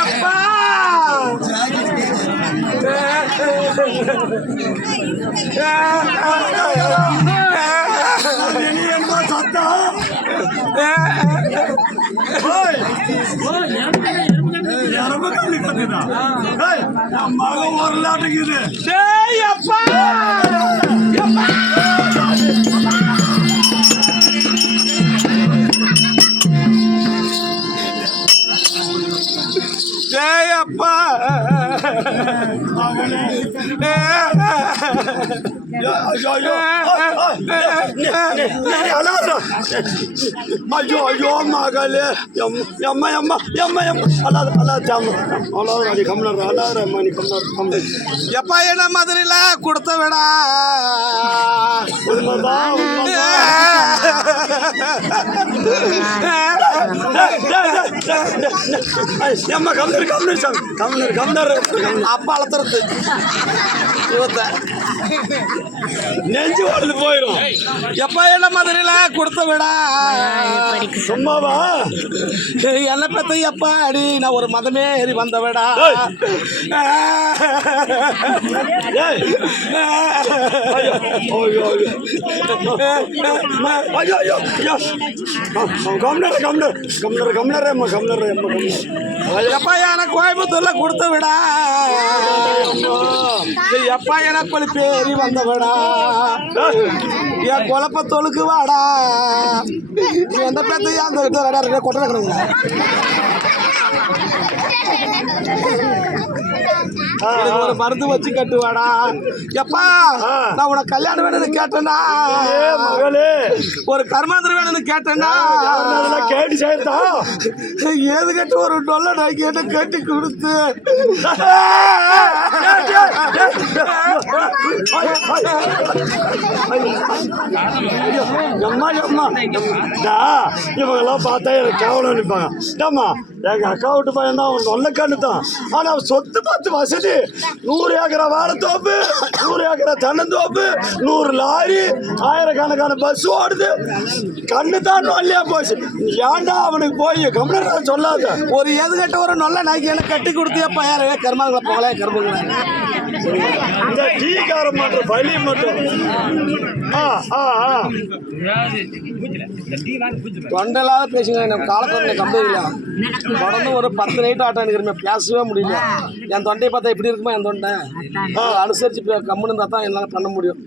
அப்பா மகன் வரலாற்றுக்குது. அப்பா அப்பா ஐயோ ஐயோ மகளே எம்மா எம்மா எம்மா எம்மா அல்லாத அல்லாத அல்லாத நீ கம்னர் அல்லாத அம்மா நீ கம்னர் எப்பா என்ன மதுரையில கொடுத்த விடா உண்மைதான் எம்மா கம்னர் கம்னர் கம்னர் கம்னர் அப்பா அழுத்துறது நெஞ்சு ஓடுது போயிடும். எப்பா என்ன மதுரையில கொடுத்த விடா சும்மாவா என்ன பத்த எப்பா அடி நான் ஒரு மதமே ஏறி வந்த விடா கம்னர் கம்னர் கம்னர் கம்னர் அம்மா கம்னர் அம்மா எப்பா எனக்கு கோயம்புத்தூர்ல கொடுத்த விடா எப்பா எனக்கு கொலி பேரி வந்த விடா என் குழப்ப தொழுக்கு வாடா எந்த பேத்தையும் அந்த கொட்டை இருக்கிறீங்களா ஒரு மருந்து வச்சு கட்டுவாடா எப்பா நான் உனக்கு கல்யாணம் வேணும்னு கேட்டேன்னா மகளே ஒரு கர்மாந்திரம் வேணும்னு கேட்டேன்னா கேட்டு சேர்த்தா ஏது கட்டு ஒரு டொல்ல நான் கேட்டு கட்டி கொடுத்து எம்மா எம்மா இவங்கெல்லாம் பார்த்தா எனக்கு கேவலம் நிற்பாங்க எங்க அக்கா விட்டு பையன் தான் அவன் நல்ல கண்ணு தான் ஆனா சொத்து பத்து வசதி 100 ஏக்கரை வாழைத்தோப்பு 100 ஏக்கரை தென்னந்தோப்பு 100 லாரி ஆயிரக்கணக்கான பஸ் ஓடுது கண்ணு தான் நல்லையா போச்சு ஏன்டா அவனுக்கு போய் கம்ப்ளைண்ட் சொல்லாத ஒரு எது கட்ட ஒரு நல்ல நாய்க்கு எனக்கு கட்டி கொடுத்தியப்பா யாரு கர்மாங்களை போகல கரும்புங்களா இந்த டீக்காரம் மட்டும் பலி மட்டும் தொண்டலாத பேசுங்க நம்ம காலத்துல கம்பெனில தொடர்ந்து ஒரு 10 நைட் ஆட்டம் எனக்கு பேசவே முடியல என் தொண்டையை பார்த்தா எப்படி இருக்குமா என் தொண்டை அனுசரிச்சு கம்முன்னு இருந்தா தான் என்னால பண்ண முடியும்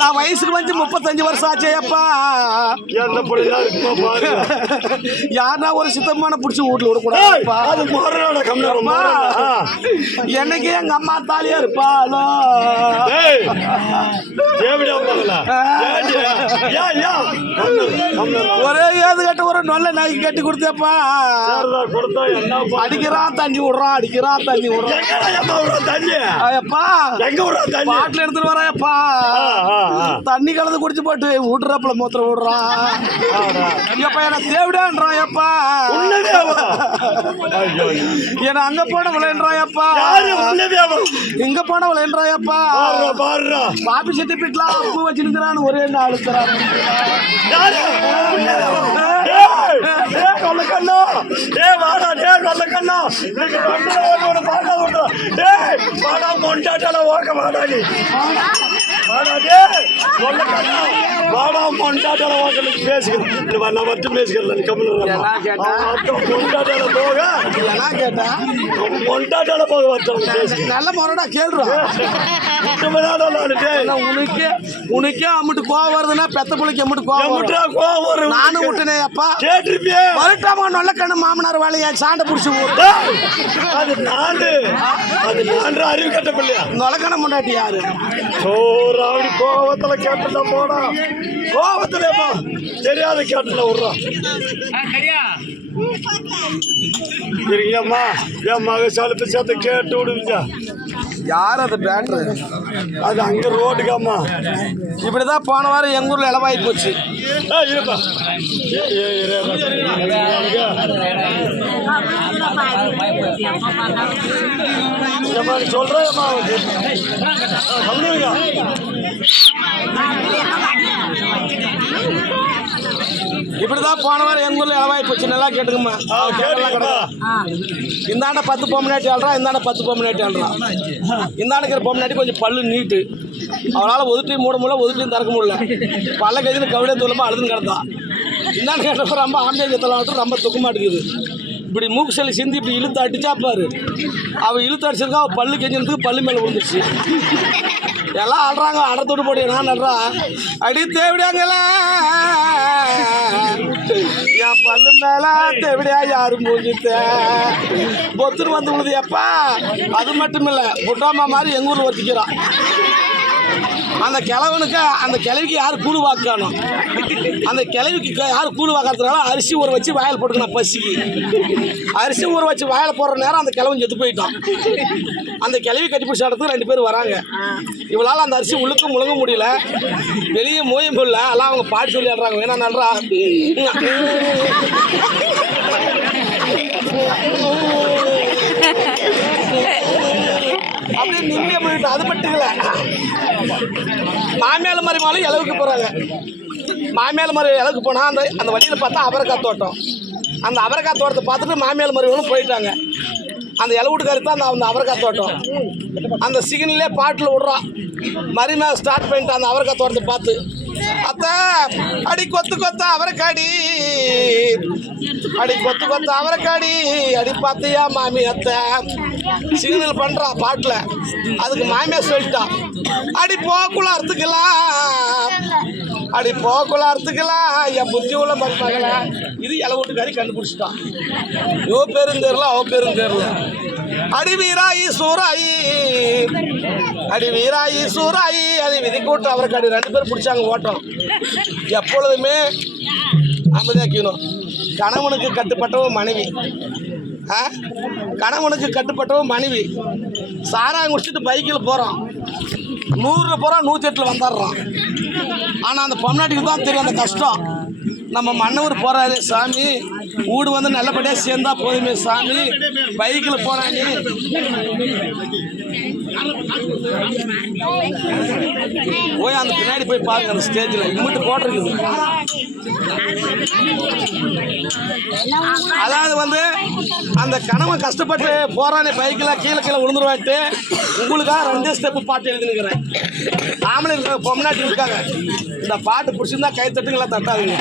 நான் வயசுக்கு வந்து 35 வருஷம் ஆச்சு அப்பா யாருன்னா ஒரு சித்தமான பிடிச்சி வீட்டுல விடக்கூடாதுப்பா என்னைக்கு எங்க அம்மா தாலியா இருப்பாளோ ஒரே ஏது கட்ட ஒரு நல்ல நாய்க்கு கட்டி கொடுத்தப்பா அடிக்கிறான் தண்ணி விடுறான் அடிக்கிறான் தண்ணி விடுறான்ப்பா பாட்டில் எடுத்துட்டு வரப்பா தண்ணி கலந்து குடிச்சு போட்டு விடுறப்பல மூத்திரம் விடுறான் எப்பா என்ன தேவிடான்றான் எப்பா என்ன அங்க போன விளையாடுறாயப்பா இங்க போன விளையாடுறாயப்பா பாப்பி செட்டி பீட்லாம் அப்பு வச்சிருக்கிறான்னு ஒரே நாள் கொல்லக்கண்ணா வாடா கொல்லக்கண்ணா வாடா மொண்டாட்டால ஓக்க வாடா நீ வாடா மொண்டாட்டால ஓக்க பேசுகிறேன் நான் மட்டும் பேசுகிறேன் மொண்டாட்டால போக மொண்டாட்டால போக வச்சோம் நல்ல முறைடா கேள்றான் உனக்கே அம்மிட்டு கோவம் வருதுன்னா பெத்த பிள்ளைக்கு அம்மிட்டு கோவம் வரும் நானும் விட்டுனே அப்பா கேட்டிருப்பேன் வரட்டாமா நல்ல கண்ணு மாமனார் வேலையா சாண்டை பிடிச்சி அது நான் அறிவு கட்ட பிள்ளையா நொலக்கண முன்னாடி யாரு ராவடி கோவத்துல கேட்டுல போடா கோவத்துலப்பா தெரியாத கேட்டுல விடுறான் இருக்கீங்கம்மா என் மக சலுப்பு சேர்த்து கேட்டு விடுங்க யார் அது பேட்ரு அது அங்க ரோட்டுக்காம்மா இப்படிதான் போன வாரம் எங்க ஊர்ல இளவாய் போச்சு இருப்பா சொல்றேன்மா சொல்லுங்க இப்படிதான் போன வாரம் எங்க ஊர்ல இளவாய் போச்சு. நல்லா கேட்டுக்குமா. இந்தாண்ட 10 பொம்மநாட்டி ஆள்றான், இந்தாண்ட 10 பொம்மநாட்டி ஆள்றான். இந்தாண்ட இருக்கிற பொம்மநாட்டி கொஞ்சம் பல்லு நீட்டு, அவளால் ஒதுட்டியும் மூட முடியல, ஒதுட்டியும் திறக்க முடியல. பல்ல கைதின்னு கவிட தூளமா அழுதுன்னு கிடந்தான். இந்தாண்ட கேட்டப்ப ரொம்ப ஆம்பியர் தலாட்டும் ரொம்ப துக்க மாட்டேங்குது. இப்படி மூக்கு சளி சிந்தி இப்படி இழுத்து அடிச்சா பாரு, அவள் இழுத்து அடிச்சிருக்கா, அவள் பல்லு கெஞ்சினதுக்கு பல்லு மேலே விழுந்துச்சு. எல்லாம் ஆடுறாங்க, அடத்தோடு போடி நான் நடுறா அடி தேவிடாங்கள என் பல்லு மேல தேவிடியா யாரும் மூஞ்சித்த பொத்துன்னு வந்து விழுது. எப்பா அது மட்டும் இல்லை, புட்டாமா மாதிரி எங்கள் ஊரில் வச்சுக்கிறான். அந்த கிழவனுக்கு அந்த கிழவிக்கு யார் கூழு வாக்கானோம், அந்த கிழவிக்கு யார் கூழு வாக்கிறதுனால அரிசி ஊற வச்சு வாயில் போட்டுக்கணும். பசிக்கு அரிசி ஊற வச்சு வாயில் போடுற நேரம் அந்த கிழவன் செத்து போயிட்டான். அந்த கிழவி கட்டி பிடிச்ச இடத்துக்கு 2 பேர் வராங்க. இவளால் அந்த அரிசி உள்ளுக்கு முழுங்க முடியல, வெளியே மோயம் போடல. எல்லாம் அவங்க பாடி சொல்லி ஆடுறாங்க. வேணா நல்றா அப்படியே நிம்மதியா போயிட்டு. அது மட்டும் இல்லை, மாமேல மருமகளும் இலவுக்கு போகிறாங்க. மாமேல மருமகள் இலவுக்கு போனால் அந்த வழியில் பார்த்தா அவரைக்காய் தோட்டம். அந்த அவரைக்காய் தோட்டத்தை பார்த்துட்டு மாமேல மருமகளும் போயிட்டாங்க. அந்த இலவுட்டுக்காரி தான் அந்த அவரைக்காய் தோட்டம். அந்த சிக்னல்லே பாட்டில் விட்றான். மருமகள் ஸ்டார்ட் பண்ணிட்டு அந்த அவரைக்காய் தோட்டத்தை பார்த்து, அத்தை அடி கொத்து கொத்த அவரைக்காடி, அடி கொத்து கொத்த அவரைக்காடி, அடி பார்த்தியா மாமி அத்தை சிக்னல் பண்ணுறா பாட்டில். அதுக்கு மாமியா சொல்லிட்டா, அடி போக்குள்ள அறுத்துக்கலாம், அடி போக்குள்ள அறுத்துக்கலாம் என் புத்தி உள்ள மருமகள. இது இலவட்டுக்காரி கண்டுபிடிச்சிட்டான். யோ பேரும் தெரியல, அவ பேரும் தெரியல. அடி வீராயி சூராயி, அடி வீராயி சூராயி, அது விதி கூட்டு அவரைக்காடி 2 பேர் பிடிச்சாங்க ஓட்டம். எப்பொழுதுமே அமைதியாக்கணும். கணவனுக்கு கட்டுப்பட்டவ மனைவி, கணவனுக்கு கட்டுப்பட்டவ மனைவி. சாராயம் குடிச்சிட்டு பைக்கில் போகிறோம், 100 போகிறோம், 108 வந்துடுறோம். ஆனால் அந்த பொம்நாட்டிக்கு தான் தெரியும் அந்த கஷ்டம். நம்ம மன்னவர் போகிறாரு சாமி, வீடு வந்து நல்லபடியாக சேர்ந்தா போதுமே சாமி, பைக்கில் போகிறாங்க. போய் அந்த பின்னாடி போய் பாருங்க, அந்த ஸ்டேஜில் இம்மிட்டு போட்டிருக்குது. அதாவது வந்து அந்த கணவன் கஷ்டப்பட்டு போறானே பைக்கில் கீழே கீழே விழுந்துருவான்ட்டு உங்களுக்காக 2 ஸ்டெப்பு பாட்டு எழுதினுக்கிறேன். ஆம்பளை இருக்காங்க, பொம்நாட்டி இருக்காங்க. இந்த பாட்டு பிடிச்சிருந்தா கை தட்டுங்களா, தட்டாதுங்க.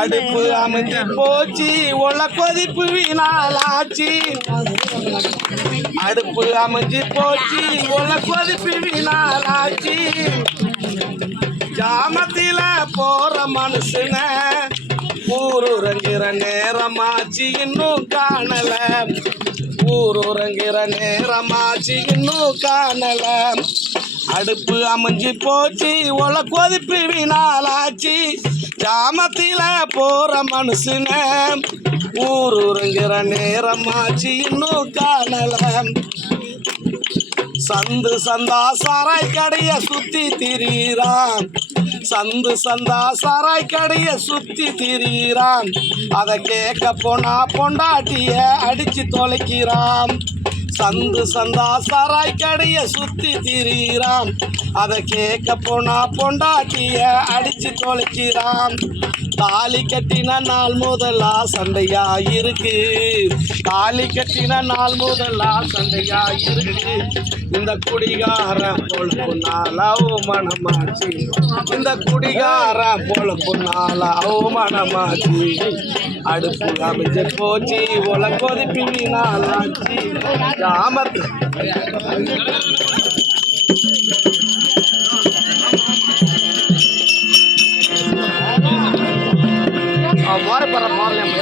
அடுப்பு அமைஞ்சு போச்சு, உள்ள கொதிப்பு வீணாலாச்சு. அடுப்பு அமைஞ்சு போச்சு, உள்ள கொதிப்பு வீணாலாச்சு. ஜாமத்தில போற மனுஷன ஊருறங்கிற நேரமாச்சு இன்னும் காணல, ஊருறங்கிற நேரமாச்சு இன்னும் காணல. அடுப்பு அமைஞ்சு போச்சு, உள்ள கொதிப்பு வீணாலாச்சு. ஜாமத்தில போற மனுஷன ஊருறங்கிற நேரமாச்சு இன்னும் காணல. சந்து சந்தா சாராய் கடைய சுத்தி திரியிறான், சந்து சந்தா சாராய் கடைய சுத்தி திரியிறான். அதை கேட்க போனா பொண்டாட்டிய அடிச்சு தொலைக்கிறான். சந்து சந்தா சாராய் கடைய சுத்தி திரியிறான். அதை கேட்க போனா பொண்டாட்டிய அடிச்சு தொலைக்கிறான். தாலி கட்டின நாள் முதலா சண்டையா இருக்கு, தாலி கட்டின நாள் முதலா சண்டையா இருக்கு. இந்த குடிகார பொழுப்புனால அவமானமாச்சு, இந்த குடிகார பொழுப்புனால அவமானமாச்சு. அடுப்பு அமைஞ்சு போச்சு, உல கொதிப்பு வீணாலாச்சு. கிராமத்து மாற போற மாறலாம்.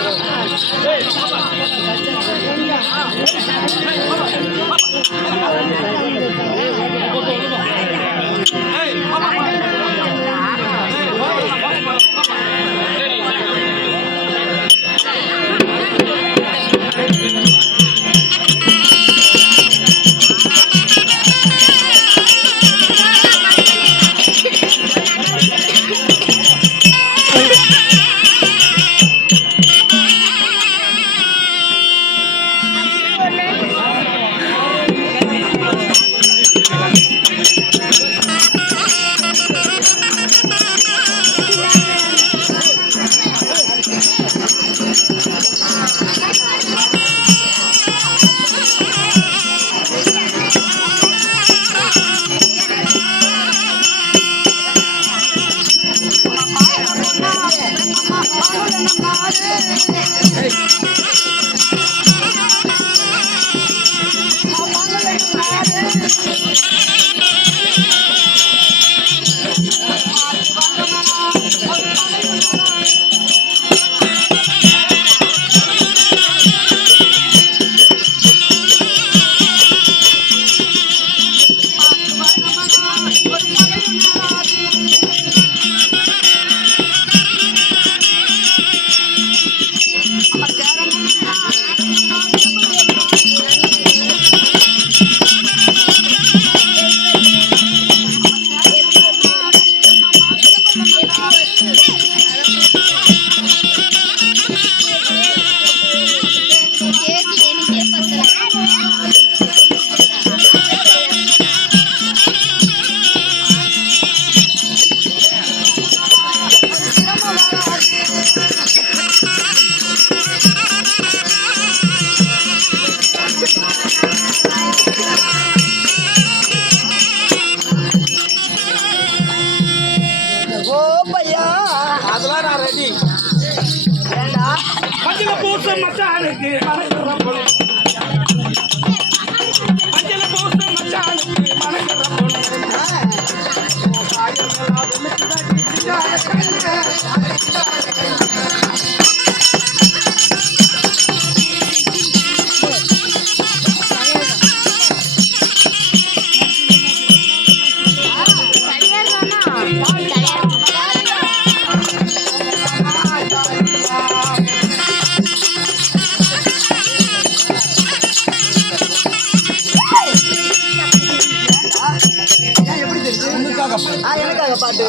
எனக்காக பாட்டு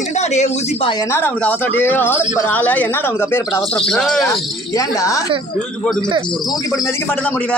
என்னடா டே ஊசிப்பா என்னடா அவனுக்கு அவசரம் டே ஆளு என்னடா அவனுக்கு அப்பேற்பட்ட அவசரம் ஏன்டா தூக்கி போட்டு மிதிக்க மாட்டேதான் முடிவேன்